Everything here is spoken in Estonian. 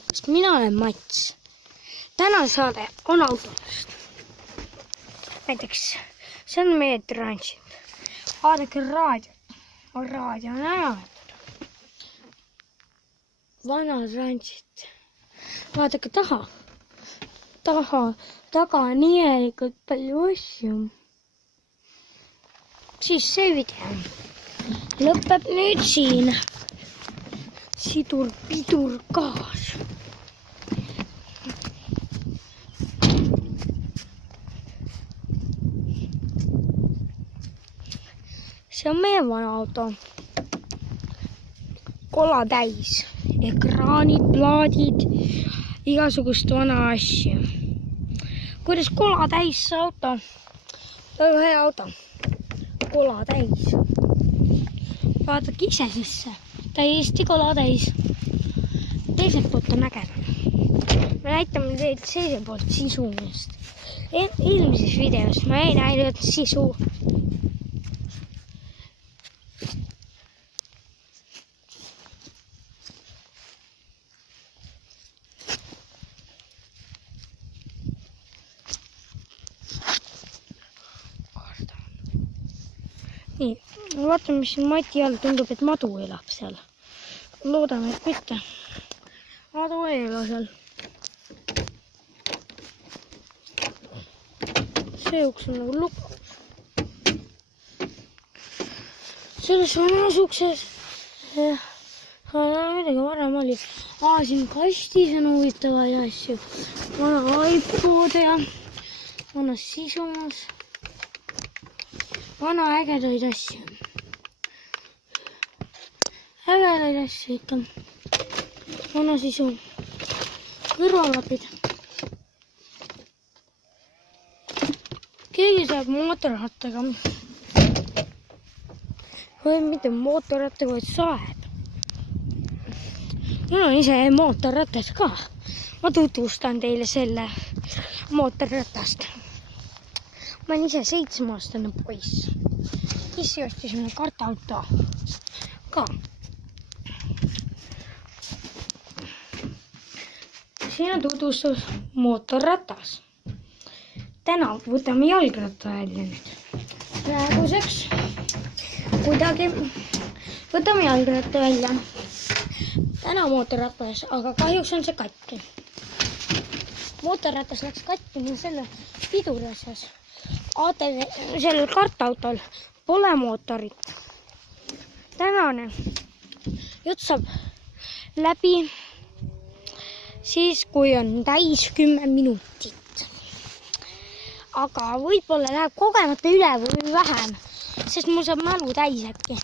hommikust, mina olen Mats. Tänane saade on autodest. Näiteks, see on meie transit. Vaadake raadiot. Raadio on ära võetud. Vana transit. Vaadake taha. Taga on tegelikult palju asju. Siis see video lõpeb nüüd siin. Sidur, pidur, gaas. See on meie vana auto. Kola täis. Ekraanid, plaadid, igasugust vana asju. Kuidas kola täis see auto? Väga hea auto. Kola täis. Vaadake ise sisse. Täiesti kola täis. Teiselt poolt on ägedam. Me näitame teid teiselt poolt sisumist. Eelmises videos ma ei näinud sisu. Nii, vaatame, mis siin mati all tundub, et madu elab seal. Loodame, et mitte. Madu ei ela seal. See uks on nagu lukus. Selles vanas ukses midagi varem oli. Siin kastis on huvitavaid asju. Vana iPod ja vana sisumas. Vana ägedaid asju. Ägedaid asju ikka. Vana sisu. Kõrvalapid. Keegi saab mootorrattaga. Või mitte mootorrattaga, vaid saeb. Mul on ise mootorratas ka. Ma tutvustan teile selle mootorratast. Ma olen ise 7-aastane poiss. Issi ostis mulle kartauto ka. Siin on tutvustus mootorratas. Täna võtame jalgratta välja nüüd. Praeguseks kuidagi võtame jalgratta välja. Täna mootorratas, aga kahjuks on see katki. Mootorratas läks katki selle pidurasjas. Sellel kartautol pole mootorit. Tänane jutt saab läbi siis, kui on täis 10 minutit. Aga võib-olla läheb kogemata üle või vähem, sest mul saab mälu täis äkki.